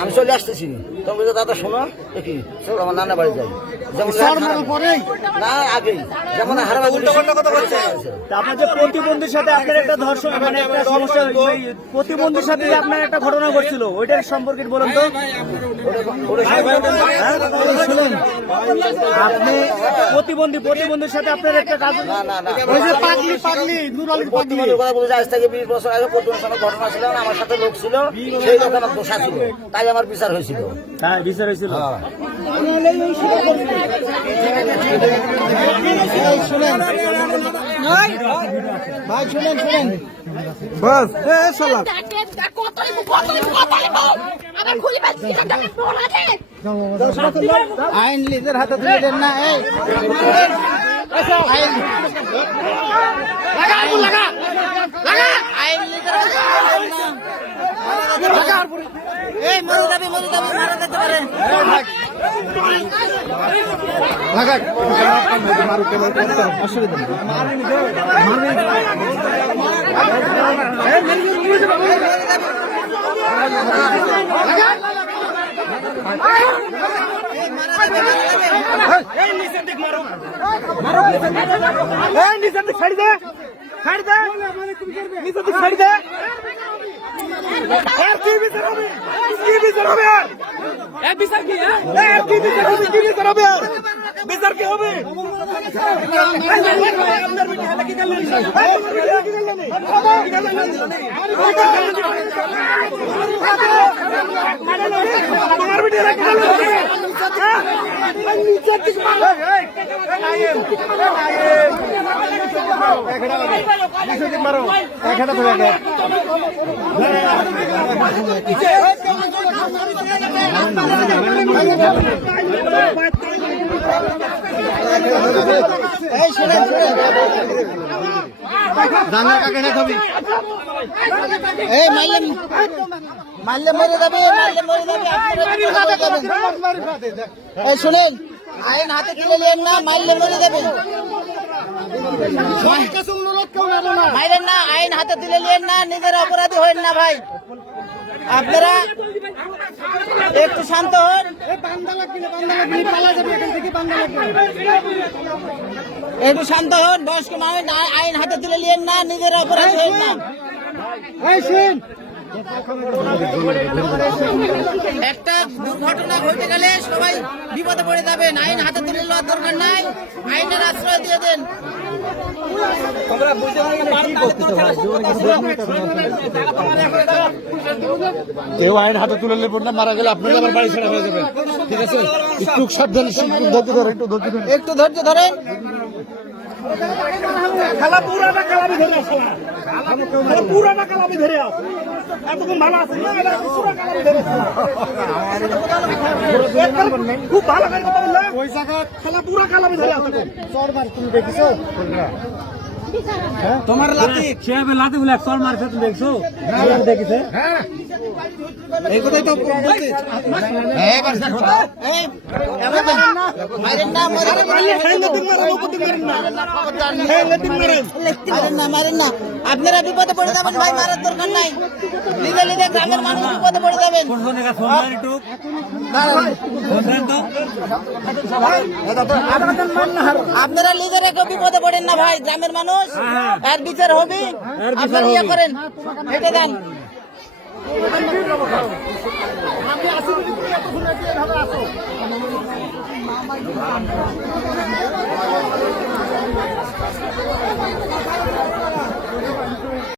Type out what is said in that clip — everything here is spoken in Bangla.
আমি চলে আসতেছি তখন বলছে দাদা শোনো দেখি চলো আমার নানা বাড়ি যাই যেমন না আগেই যেমন কথা বলছে আপনার যে প্রতিবন্ধীর সাথে আপনার একটা ধর্ষণ মানে একটা সমস্যা প্রতিবন্ধীর সাথে যে আপনার একটা ঘটনা ঘটছিল ওইটার সম্পর্কে বলুন তো আপনি প্রতিবন্ধীর সাথে আপনার একটা কাজ কথা বলছে আজ থেকে 20 বছর আগে প্রতিবন্ধীর সাথে ঘটনা ছিল আমার সাথে লোক ছিল সেই লোক আমার দোষা ছিল তাই আমার বিচার হয়েছিল হ্যাঁ বিচার হয়েছিল ভাই শুনেন বাস আইন নিজের হাতে তুলে দেন না আইন নিজের মরু যাবে মারা যেতে পারে বিচার কি হবে মারলে মরে যাবে শুনেন আইন হাতে তুলে নেন না মারলে মরে যাবে মাইলেন না আইন হাতে তুলে নেন না নিজের অপরাধী হন না ভাই আপনারা একটু শান্ত হন একটু শান্ত হন বয়স্ক মানুষ আইন হাতে তুলে নেন না নিজের অপরাধী হন না একটা দুর্ঘটনা ঘটে গেলে সবাই বিপদে পড়ে যাবেন আইন হাতে তুলে নেওয়ার দরকার নাই আইনের আশ্রয় দিয়ে দেন কেউ আইন হাতে তুলে নেবেন না মারা গেলে আপনার আবার বাড়ি ছেড়ে হয়ে যাবে ঠিক আছে একটু সাবধানে একটু ধৈর্য ধরেন খেলা পুরাটা কালামি ধরে আসো পুরাটা কালামি ধরে আসো এতক্ষণ ভালো আছে খুব ভালো করে কথা বললে ওই জায়গা খেলা পুরা কালামি ধরে আসো তুমি দেখিছো তোমার লাতি খেয়ে লাতি বলে চল মারছে তুমি দেখছো দেখিছে হ্যাঁ এই কথাই তো বলতে এবার দেখো মারেন না মারেন না আপনারা বিপদে পড়ে যাবেন ভাই মারার দরকার নাই লিদে গ্রামের মানুষ বিপদে পড়ে যাবেন আপনারা লিদে রেখে বিপদে পড়েন না ভাই গ্রামের মানুষ আর বিচার হবে আপনারা ইয়ে করেন হেঁটে দেন আমি আসি